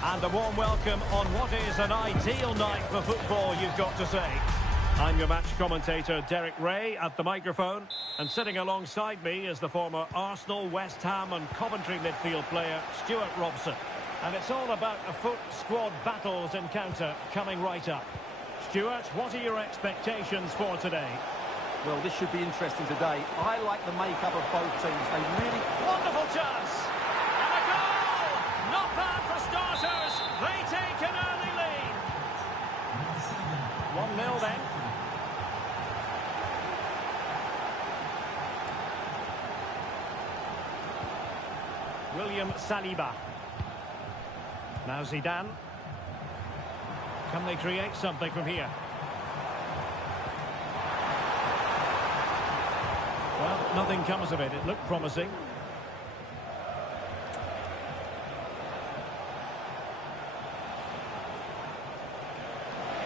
And a warm welcome on what is an ideal night for football, you've got to say. I'm your match commentator, Derek Ray, at the microphone. And sitting alongside me is the former Arsenal, West Ham and Coventry midfield player, Stuart Robson. And it's all about a foot squad battles encounter coming right up. Stuart, what are your expectations for today? Well, this should be interesting today. I like the makeup of both teams. They really... Wonderful chance! And a goal! Not bad for starters. They take an early lead. 1-0 then. William Saliba. Now Zidane. Can they create something from here? Well, nothing comes of it. It looked promising.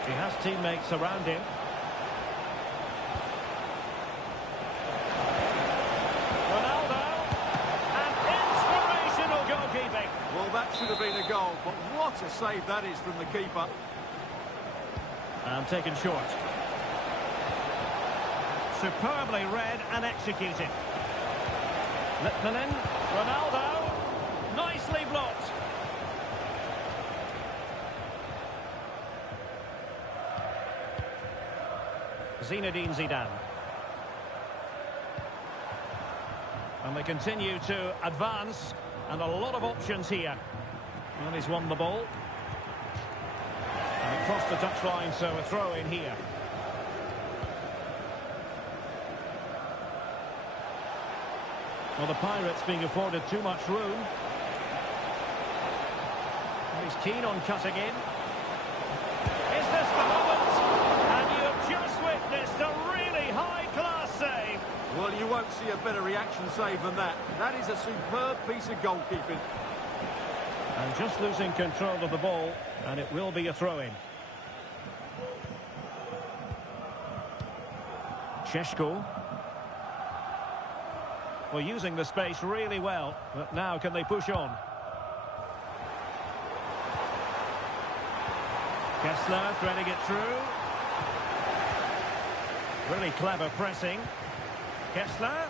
He has teammates around him. Ronaldo. And inspirational goalkeeping. Well, that should have been a goal, but what a save that is from the keeper. And taken short. Superbly read and executed. Litmanen, Ronaldo, nicely blocked. Zinedine Zidane. And they continue to advance, and a lot of options here. And he's won the ball. And across the touchline, so a throw in here. Well, the Pirates being afforded too much room. And he's keen on cutting in. Is this the moment? And you've just witnessed a really high-class save. Well, you won't see a better reaction save than that. That is a superb piece of goalkeeping. And just losing control of the ball, and it will be a throw-in. Šeško. Well, using the space really well, but now can they push on? Kessler threading it through. Really clever pressing. Kessler.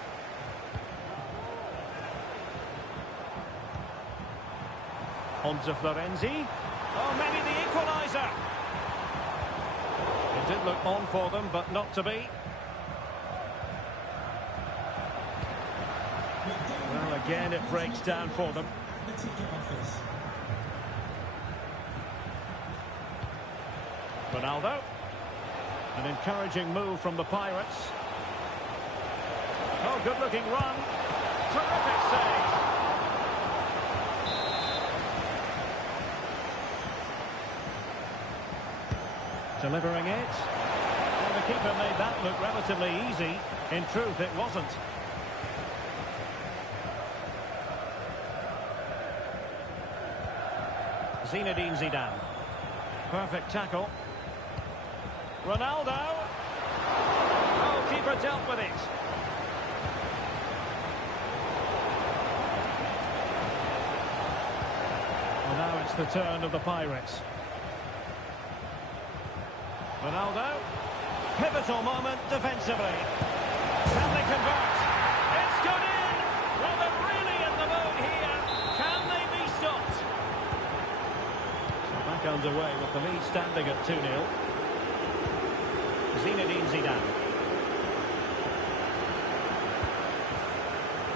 On to Florenzi. Oh, maybe the equaliser. It did look on for them, but not to be. Well, again, it breaks down for them. Ronaldo. An encouraging move from the Pirates. Oh, good-looking run. Terrific save. Delivering it. Well, the keeper made that look relatively easy. In truth, it wasn't. Zinedine Zidane. Perfect tackle. Ronaldo. Oh, keeper dealt with it. Well, now it's the turn of the Pirates. Ronaldo. Pivotal moment defensively. Can they convert? It's gone in! Well, they're really in the mode here. Can they be stopped? So back underway with the lead standing at 2-0. Zinedine Zidane.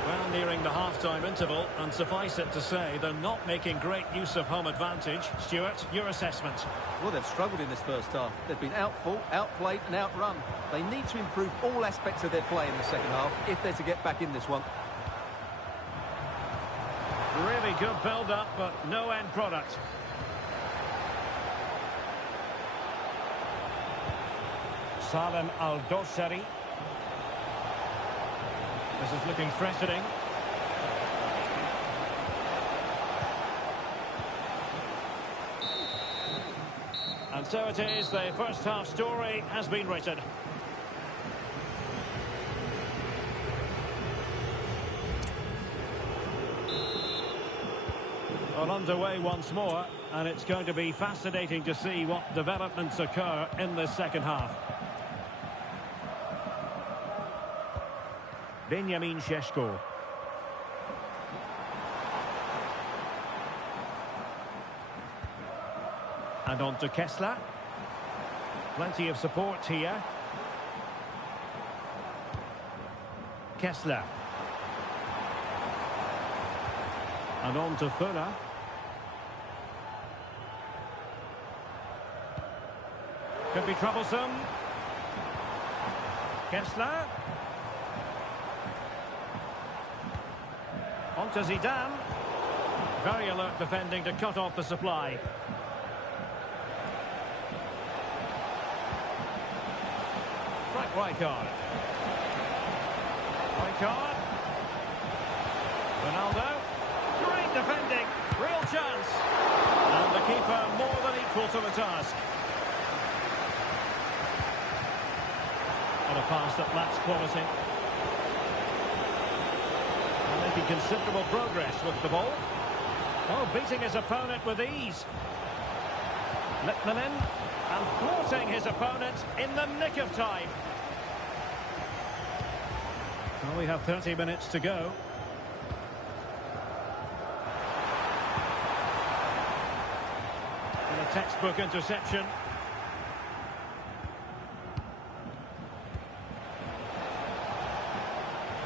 Well, nearing the half-time interval, and suffice it to say, they're not making great use of home advantage. Stuart, your assessment? Well, they've struggled in this first half. They've been outfought, outplayed and outrun. They need to improve all aspects of their play in the second half if they're to get back in this one. Really good build-up, but no end product. Salem Al-Dosari. This is looking threatening. And so it is, the first half story has been written. Well, underway once more, and it's going to be fascinating to see what developments occur in this second half. Benjamin Šeško. And on to Kessler. Plenty of support here. Kessler. And on to Fuller. Could be troublesome. Kessler. On to Zidane. Very alert defending to cut off the supply. Frank Rijkaard. Rijkaard. Ronaldo. Great defending. Real chance. And the keeper more than equal to the task. And a pass that lacks quality. And making considerable progress with the ball. Oh, beating his opponent with ease. Litmanen. And thwarting his opponent in the nick of time. Well, we have 30 minutes to go. And a textbook interception.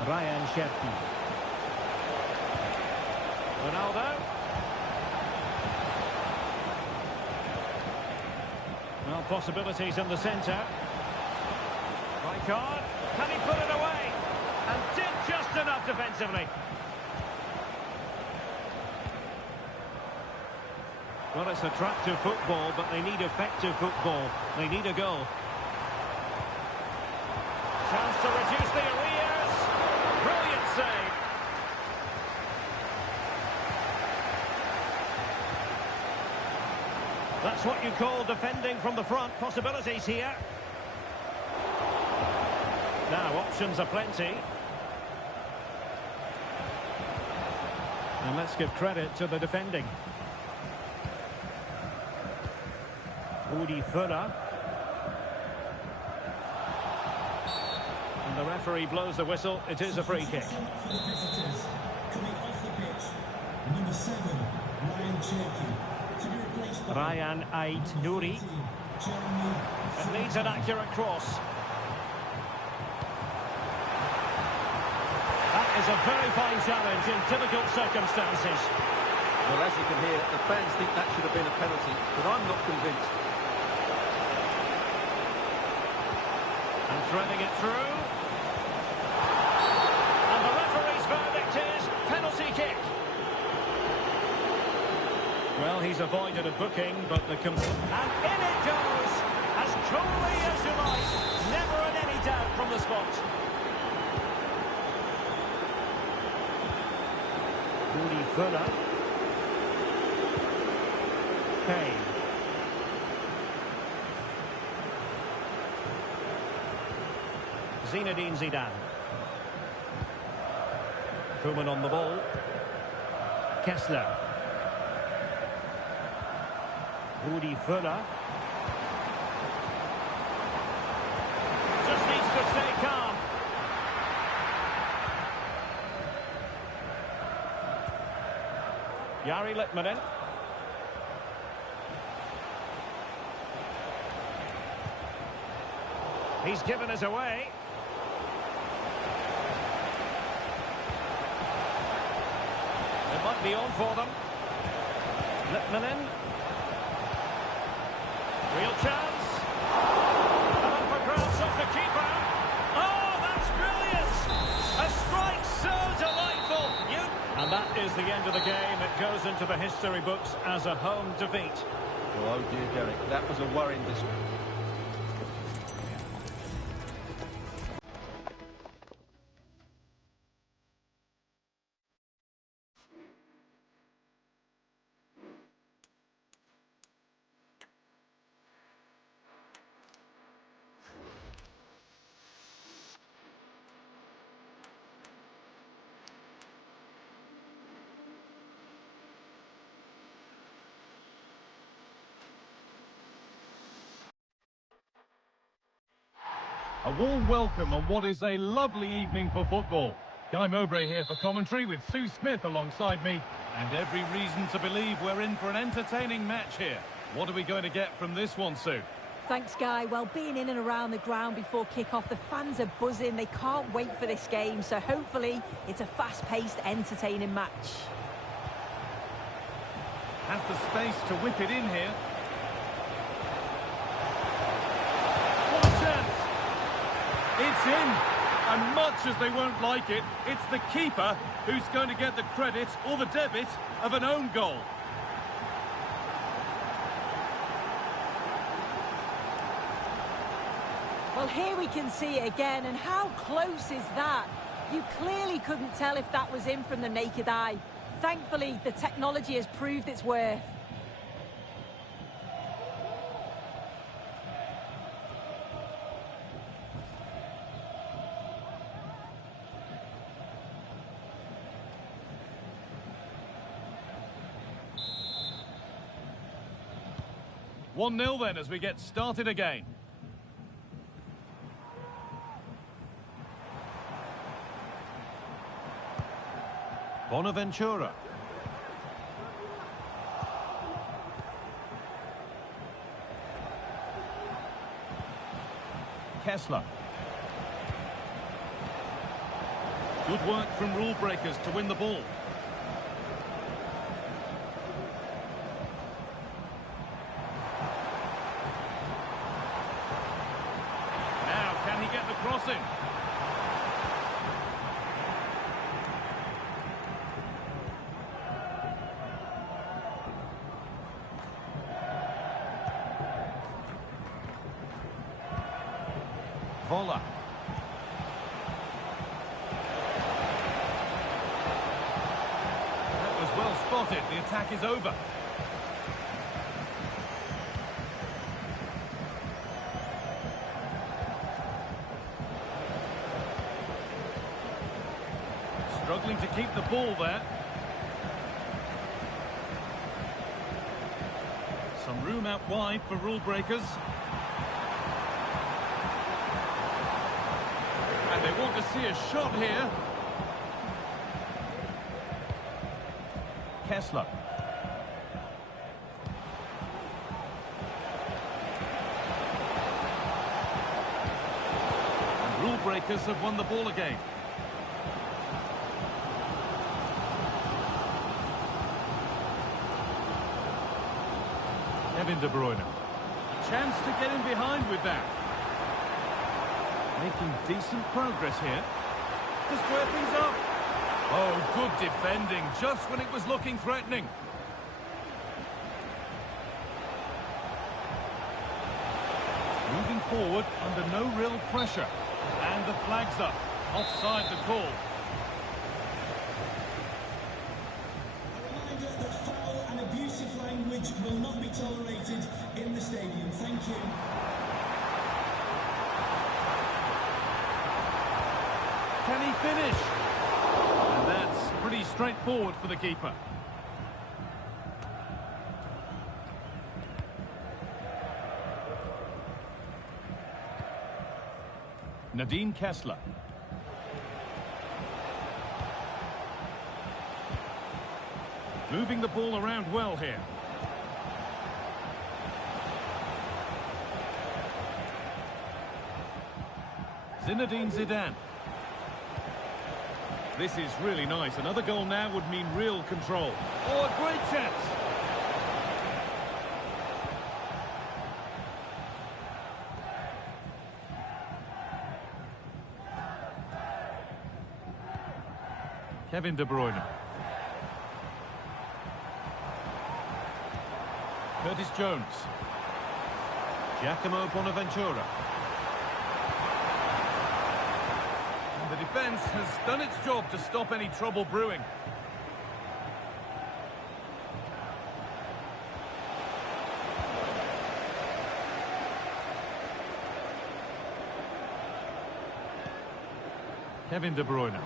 Ryan Cherki. Ronaldo. Well, possibilities in the centre. Rijkaard. Can he put it away? And did just enough defensively. Well, it's attractive football, but they need effective football. They need a goal. Chance to reduce the arrears. Brilliant save. That's what you call defending from the front. Possibilities here. Now, options are plenty. And let's give credit to the defending. Rudi Fuller. And the referee blows the whistle. It is a free kick. Coming off the pitch, number 7, Ryan Cherki. To be replaced by Ryan Ait-Nouri. It needs an accurate cross. That is a very fine challenge in difficult circumstances. Well, as you can hear, the fans think that should have been a penalty, but I'm not convinced. And threading it through. And the referee's verdict is penalty kick. Well, he's avoided a booking, but the... And in it goes! As coolly as you like. Never in any doubt from the spot. Rudi Fuller. Payne. Zinedine Zidane. Koeman on the ball. Kessler. Rudi Fuller. Just needs to stay calm. Jari Litmanen. He's given us away. It might be on for them. Litmanen. Real chance. And up for grabs off the keeper. Oh, that's brilliant! A strike so delightful. And that is the end of the game. It goes into the history books as a home defeat. Oh dear, Derek, that was a worrying display. A warm welcome on what is a lovely evening for football. Guy Mowbray here for commentary with Sue Smith alongside me. And every reason to believe we're in for an entertaining match here. What are we going to get from this one, Sue? Thanks, Guy. Well, being in and around the ground before kick-off, the fans are buzzing. They can't wait for this game, so hopefully it's a fast-paced, entertaining match. Has the space to whip it in here. What a chance! It's in! And much as they won't like it, it's the keeper who's going to get the credit or the debit of an own goal. Well, here we can see it again, and how close is that? You clearly couldn't tell if that was in from the naked eye. Thankfully, the technology has proved its worth. One 0 then as we get started again. Bonaventura. Kessler. Good work from rule breakers to win the ball. Now, can he get the crossing? Vola. That was well spotted. The attack is over. Struggling to keep the ball there. Some room out wide for rule breakers. And they want to see a shot here. Kessler. And rule breakers have won the ball again. Kevin De Bruyne. Chance to get in behind with that. Making decent progress here. To square things up. Oh, good defending, just when it was looking threatening. Moving forward under no real pressure. And the flag's up. Offside the call. A reminder that foul and abusive language will not be tolerated in the stadium. Thank you. Can he finish? And that's pretty straightforward for the keeper. Nadine Kessler. Moving the ball around well here. Zinedine Zidane. This is really nice. Another goal now would mean real control. Oh, a great chance. Kevin De Bruyne. Curtis Jones. Giacomo Bonaventura. And the defence has done its job to stop any trouble brewing. Kevin De Bruyne.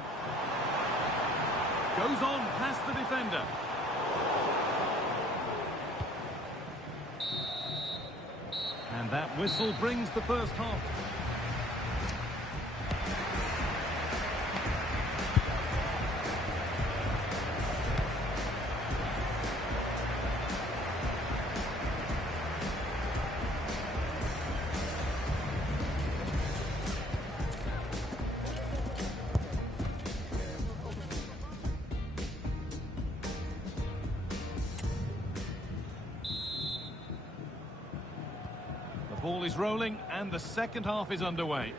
Goes on past the defender. And that whistle brings the first half. ball is rolling and the second half is underway.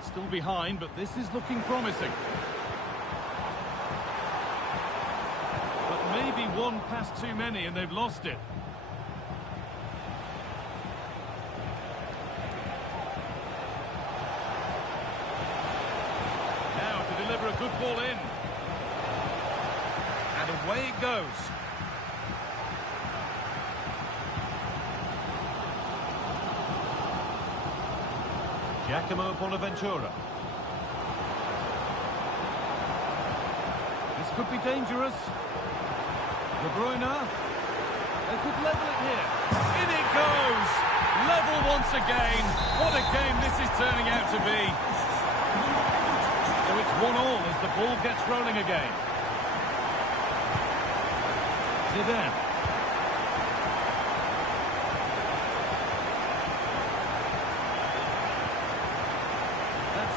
Still behind, but this is looking promising. But maybe one pass too many and they've lost it. Now to deliver a good ball in. And away it goes. Giacomo Bonaventura. This could be dangerous. De Bruyne. They could level it here. In it goes! Level once again. What a game this is turning out to be. So it's 1-1 as the ball gets rolling again. Zidane.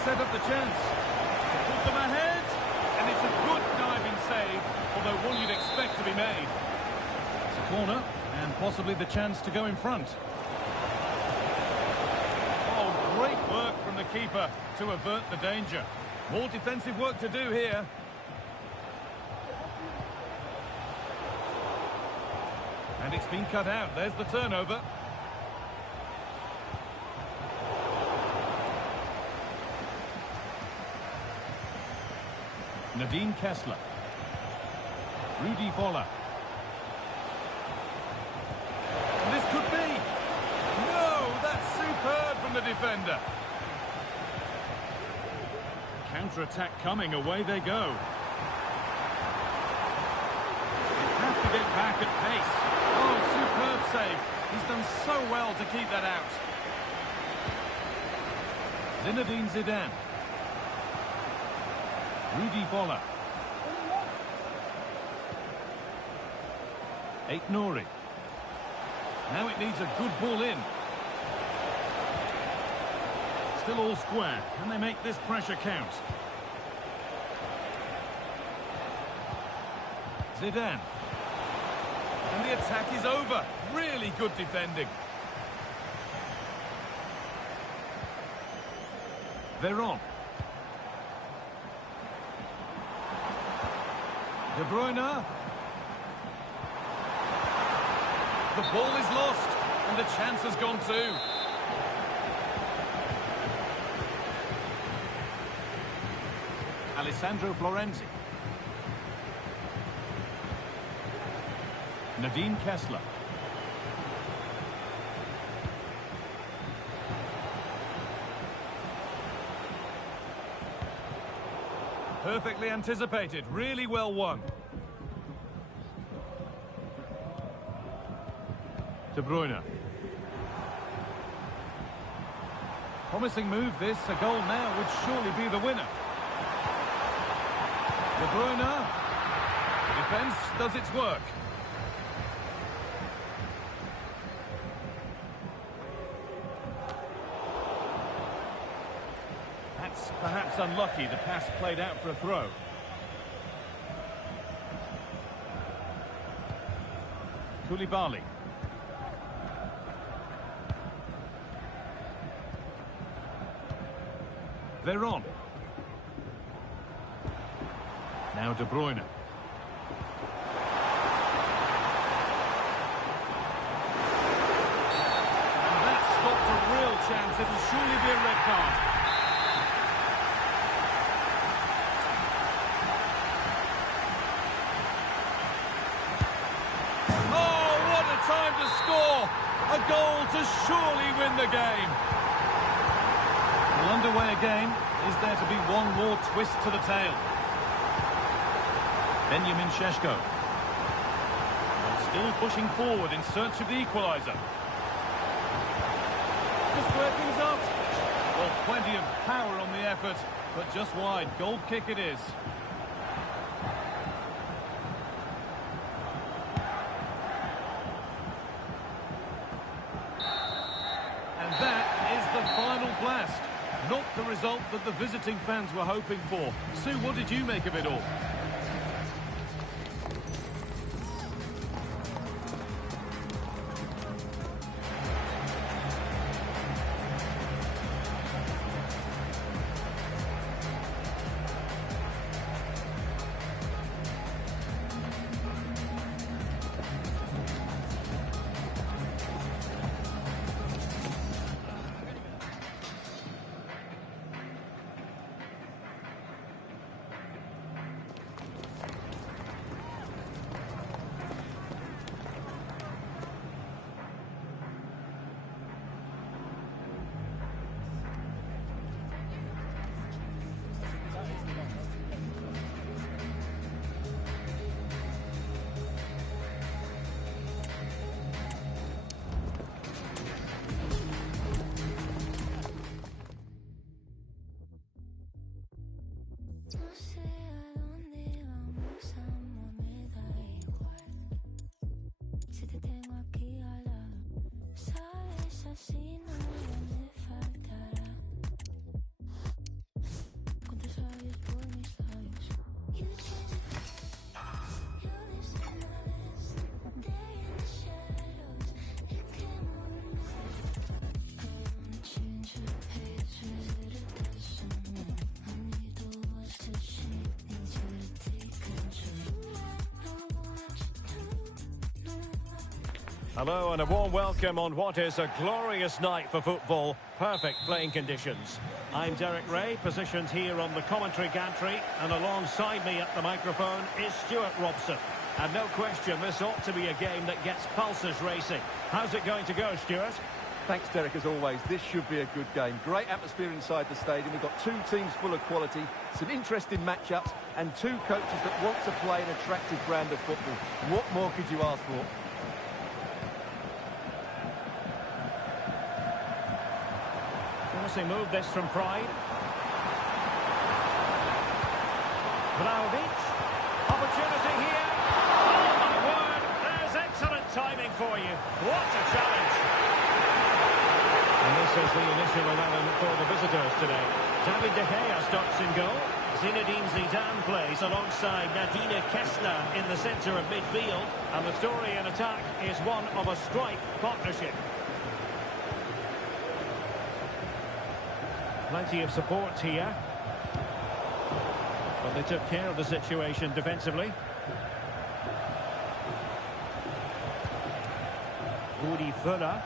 Set up the chance to put them ahead, and it's a good diving save, although one you'd expect to be made. It's a corner, and possibly the chance to go in front. Oh, great work from the keeper to avert the danger. More defensive work to do here. And it's been cut out. There's the turnover. Nadine Kessler. Rudi Voller. And this could be. No, that's superb from the defender. Counter-attack coming, away they go. They have to get back at pace. Oh, superb save. He's done so well to keep that out. Zinedine Zidane. Rudi Voller. Aït-Nouri. Now it needs a good ball in. Still all square. Can they make this pressure count? Zidane. And the attack is over. Really good defending. Veron. De Bruyne. The ball is lost, and the chance has gone too. Alessandro Florenzi. Nadine Kessler. Perfectly anticipated, really well won. De Bruyne. Promising move this, a goal now would surely be the winner. De Bruyne. Defence does its work. That's perhaps unlucky, the pass played out for a throw. Koulibaly. Veron. Now De Bruyne. And that stopped a real chance. It'll surely be a red card. Oh, what a time to score! A goal to surely win the game. Well, underway again. Is there to be one more twist to the tail? Benjamin Šeško. Still pushing forward in search of the equaliser. Just square things up. Well, plenty of power on the effort, but just wide. Goal kick it is. And that is the final blast. Not the result that the visiting fans were hoping for. Sue, what did you make of it all? No sé a dónde vamos, amor, me da igual. Si te tengo aquí al lado, sabes, así nada me faltará. Cuántos labios por mis labios. You change it, you listen my list. There in the shadows, it came over me. I wanna change your page, visit a destination. I need the words to shape, need you to take control. I know what you do, know. Hello and a warm welcome on what is a glorious night for football. Perfect playing conditions. I'm Derek Ray, positioned here on the commentary gantry, and alongside me at the microphone is Stuart Robson. And no question, this ought to be a game that gets pulses racing. How's it going to go, Stuart? Thanks, Derek, as always. This should be a good game. Great atmosphere inside the stadium. We've got two teams full of quality, some interesting matchups, and two coaches that want to play an attractive brand of football. What more could you ask for? Chelsea move this from Pride. Vlahovic. Opportunity here. Oh, my word. There's excellent timing for you. What a challenge. And this is the initial 11 for the visitors today. David De Gea starts in goal. Zinedine Zidane plays alongside Nadine Kessler in the centre of midfield. And the story in attack is one of a strike partnership. Plenty of support here. But they took care of the situation defensively. Rudi Völler.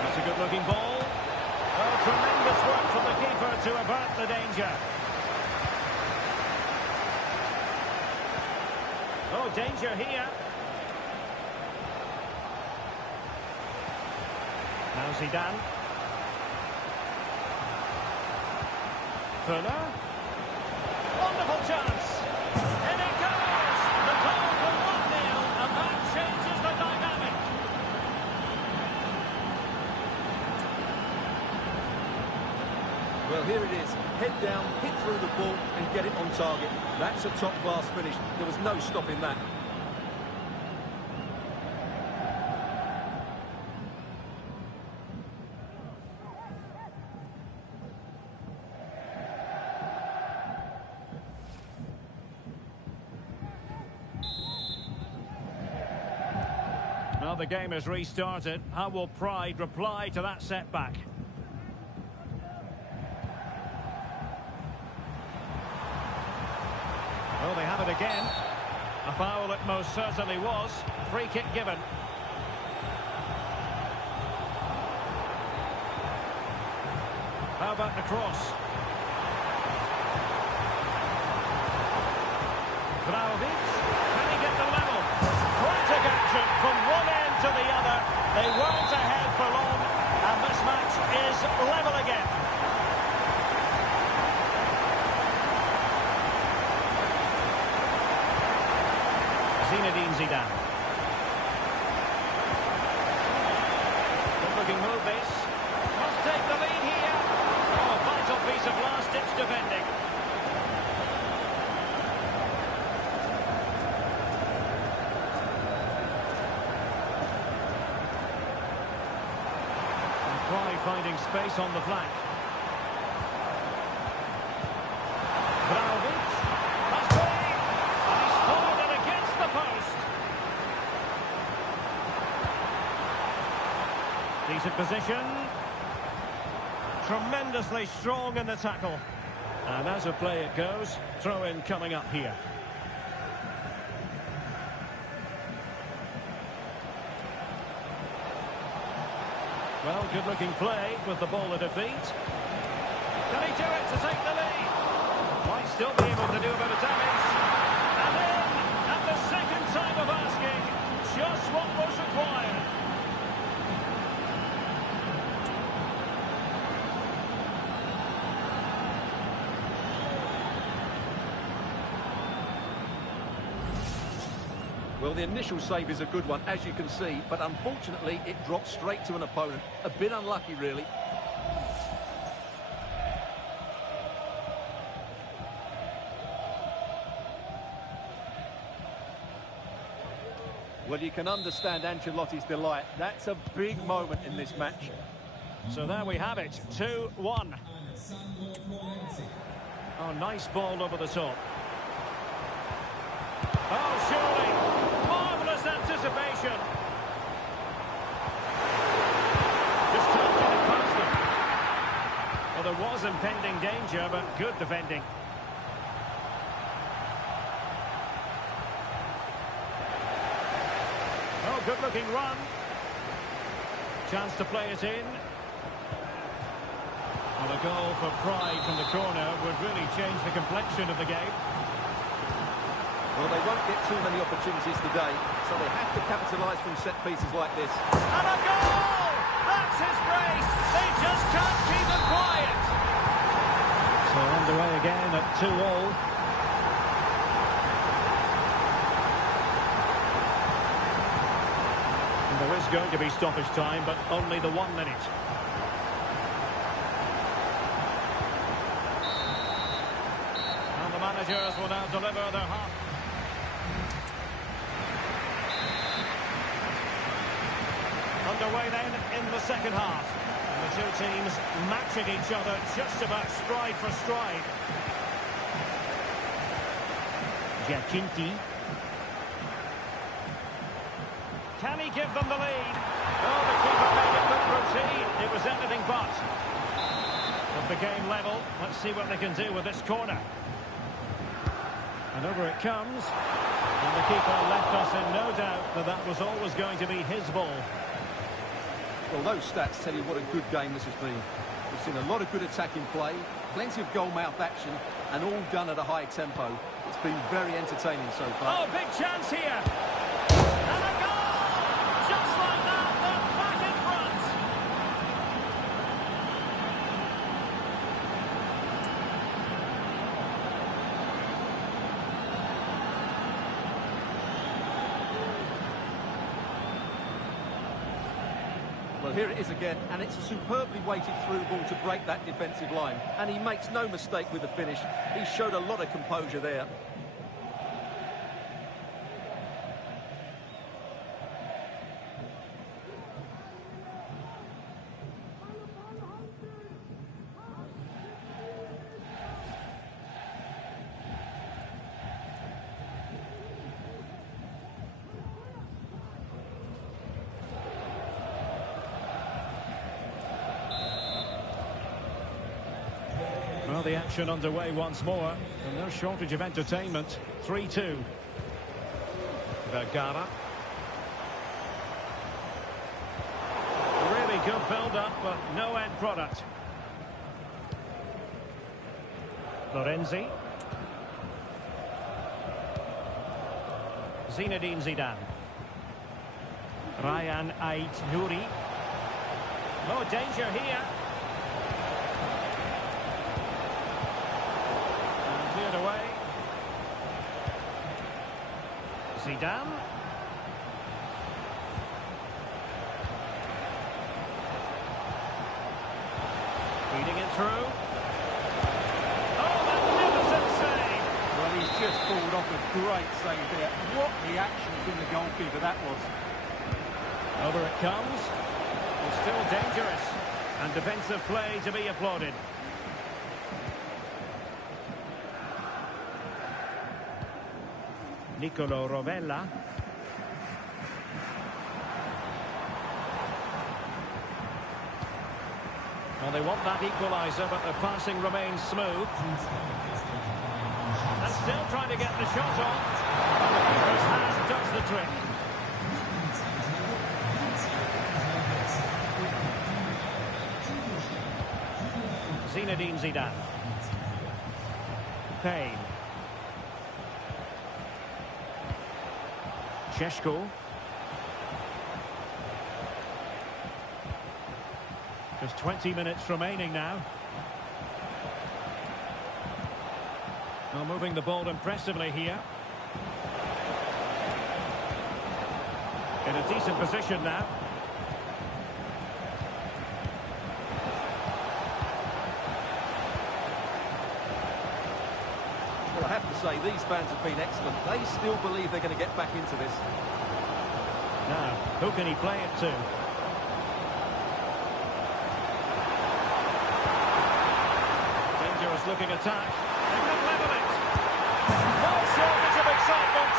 That's a good-looking ball. Oh, tremendous work from the keeper to avert the danger. Oh, danger here. Now Zidane. Völler. Wonderful chance. And it goes. The goal for 1-0, and that changes the dynamic. Well, here it is. Head down, hit through the ball, and get it on target. That's a top-class finish. There was no stopping that. Well, the game has restarted. How will Pride reply to that setback? Oh, they have it again. A foul it most certainly was. Free kick given. How about the cross? Vlahovic. Can he get the level? Frantic action from one end to the other. They weren't ahead for long, and this match is level again. Zinedine Zidane. Good-looking move this. Must take the lead here. Oh, a vital piece of last-ditch defending. finding space on the flank. Vlahovic has played, and he's followed it against the post. Decent position. Tremendously strong in the tackle. And as a play it goes, throw-in coming up here. Well, good-looking play with the ball at her feet. Can he do it to take the lead? Might still be able to do a bit of damage. And in, at the second time of asking, just what was required. Well, the initial save is a good one, as you can see, but unfortunately it dropped straight to an opponent. A bit unlucky, really. Well, you can understand Ancelotti's delight. That's a big moment in this match. So there we have it, 2-1. Oh, nice ball over the top. Oh, surely. Marvellous anticipation. Just can't get it past them. Well, there was impending danger, but good defending. Oh, good-looking run. Chance to play it in. Well, a goal for pride from the corner would really change the complexion of the game. Well, they won't get too many opportunities today, so they have to capitalise from set pieces like this. And a goal! That's his brace! They just can't keep it quiet! So underway again at 2-2. And there is going to be stoppage time, but only the 1 minute. And the managers will now deliver their half. Underway then in the second half. And the two teams matching each other just about stride for stride. Giacinti. Can he give them the lead? Oh, the keeper made it look routine. It was anything but. With the game level, let's see what they can do with this corner. And over it comes. And the keeper left us in no doubt that that was always going to be his ball. Well, those stats tell you what a good game this has been. We've seen a lot of good attacking play, plenty of goal-mouth action, and all done at a high tempo. It's been very entertaining so far. Oh, big chance here. And a goal! Just like that, they're back in front. Well, here it is again, and it's a superbly weighted through ball to break that defensive line. And he makes no mistake with the finish. He showed a lot of composure there. Well, the action underway once more, and no shortage of entertainment. 3-2. Vergara. A really good build-up, but no end product. Florenzi. Zinedine Zidane. Ryan Ait-Nouri. Oh, danger here. Cleared away. Zidane. Feeding it through. Oh, magnificent save! Well, he's just pulled off a great save there. What reaction from the goalkeeper that was. Over it comes. Well, still dangerous. And defensive play to be applauded. Nicolo Rovella. Well, they want that equaliser, but the passing remains smooth. And still trying to get the shot off. And the keeper's hand does the trick. Zinedine Zidane. Payne. Šeško. Just 20 minutes remaining now. Well, moving the ball impressively here. In a decent position now. Well, I have to say, these fans have been excellent. They still believe they're going to get back into this. Now, who can he play it to? Dangerous looking attack. They can level it. No shortage of excitement.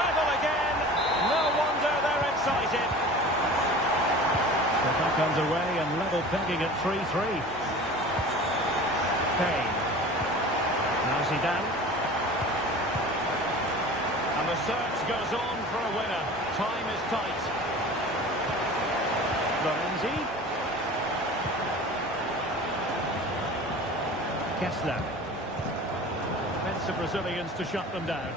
Level again. No wonder they're excited. They're back underway and level pegging at 3-3. Payne. Now Zidane. And the search goes on for a winner. Time is tight. Lorenzi. Kessler. Defensive Brazilians to shut them down.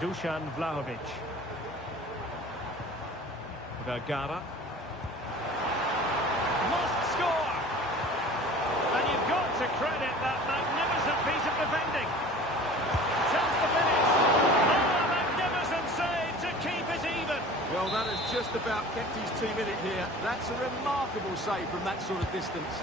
Dusan Vlahovic. Vergara. Must score! And you've got to credit that magnificent piece of defending. Chance to finish. Oh, a magnificent save to keep it even. Well, that has just about kept his team in it here. That's a remarkable save from that sort of distance.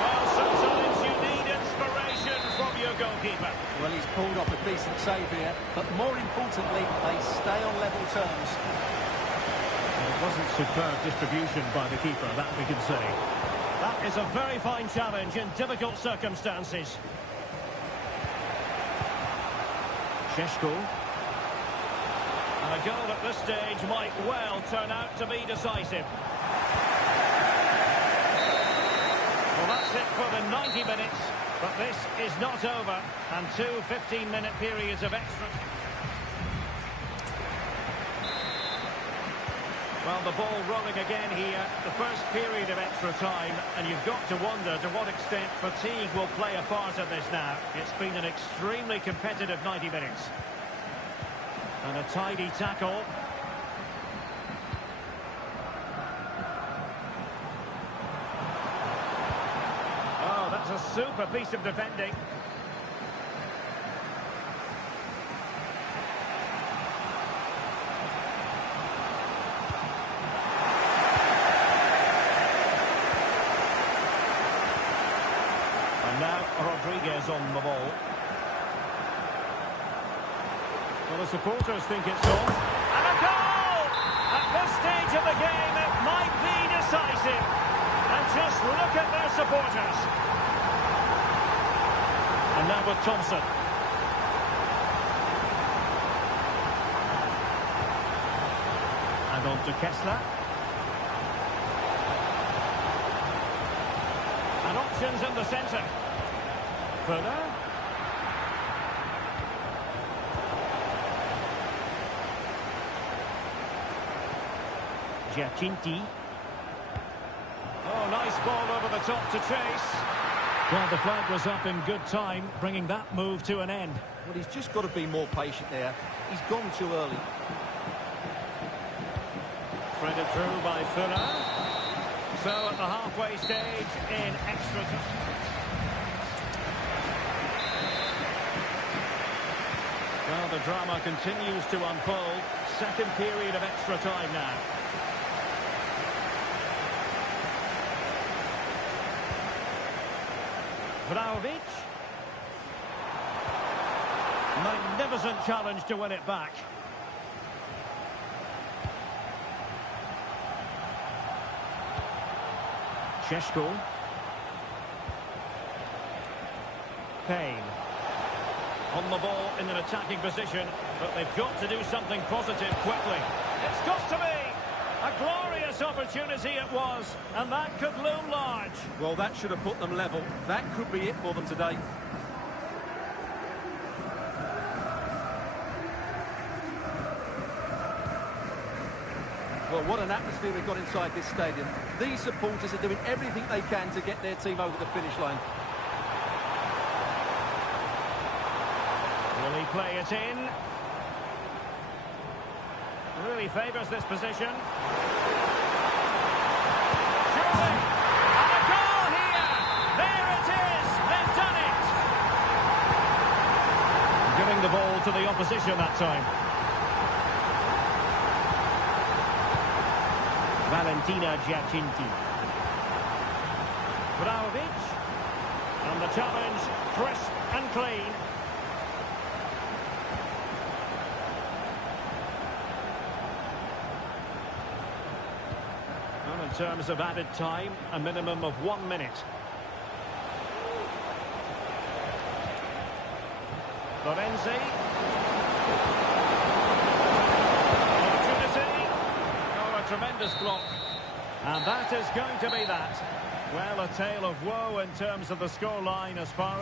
Well, sometimes you need inspiration from your goalkeeper. Well, he's pulled off a decent save here, but more importantly, they stay on level terms. It wasn't superb distribution by the keeper, that we can say. That is a very fine challenge in difficult circumstances. Šeško. And a goal at this stage might well turn out to be decisive. Well, that's it for the 90 minutes, but this is not over, and two 15-minute periods of extra. Well, the ball rolling again here, the first period of extra time, and you've got to wonder to what extent fatigue will play a part in this now. It's been an extremely competitive 90 minutes. And a tidy tackle. Oh, that's a super piece of defending. Now Rodriguez on the ball. Well, the supporters think it's on. And a goal! At this stage of the game, it might be decisive. And just look at their supporters. And now with Thompson. And on to Kessler. And options in the centre. Fuller. Giacinti. Oh, nice ball over the top to chase. Well, the flag was up in good time, bringing that move to an end. Well, he's just got to be more patient there. He's gone too early. Threaded through by Fuller. So at the halfway stage in extra time. Well, the drama continues to unfold. Second period of extra time now. Vlahovic. Magnificent challenge to win it back. Šeško. Payne. On the ball in an attacking position, but they've got to do something positive quickly. It's got to be! A glorious opportunity it was, and that could loom large. Well, that should have put them level. That could be it for them today. Well, what an atmosphere we've got inside this stadium. These supporters are doing everything they can to get their team over the finish line. Will he play it in? Really favours this position. Surely! And a goal here! There it is! They've done it! Giving the ball to the opposition that time. Valentina Giacinti. Vlahovic. And the challenge, crisp and clean. Well, in terms of added time, a minimum of 1 minute. Lorenzi. Tremendous block. And that is going to be that. Well, a tale of woe in terms of the scoreline as far as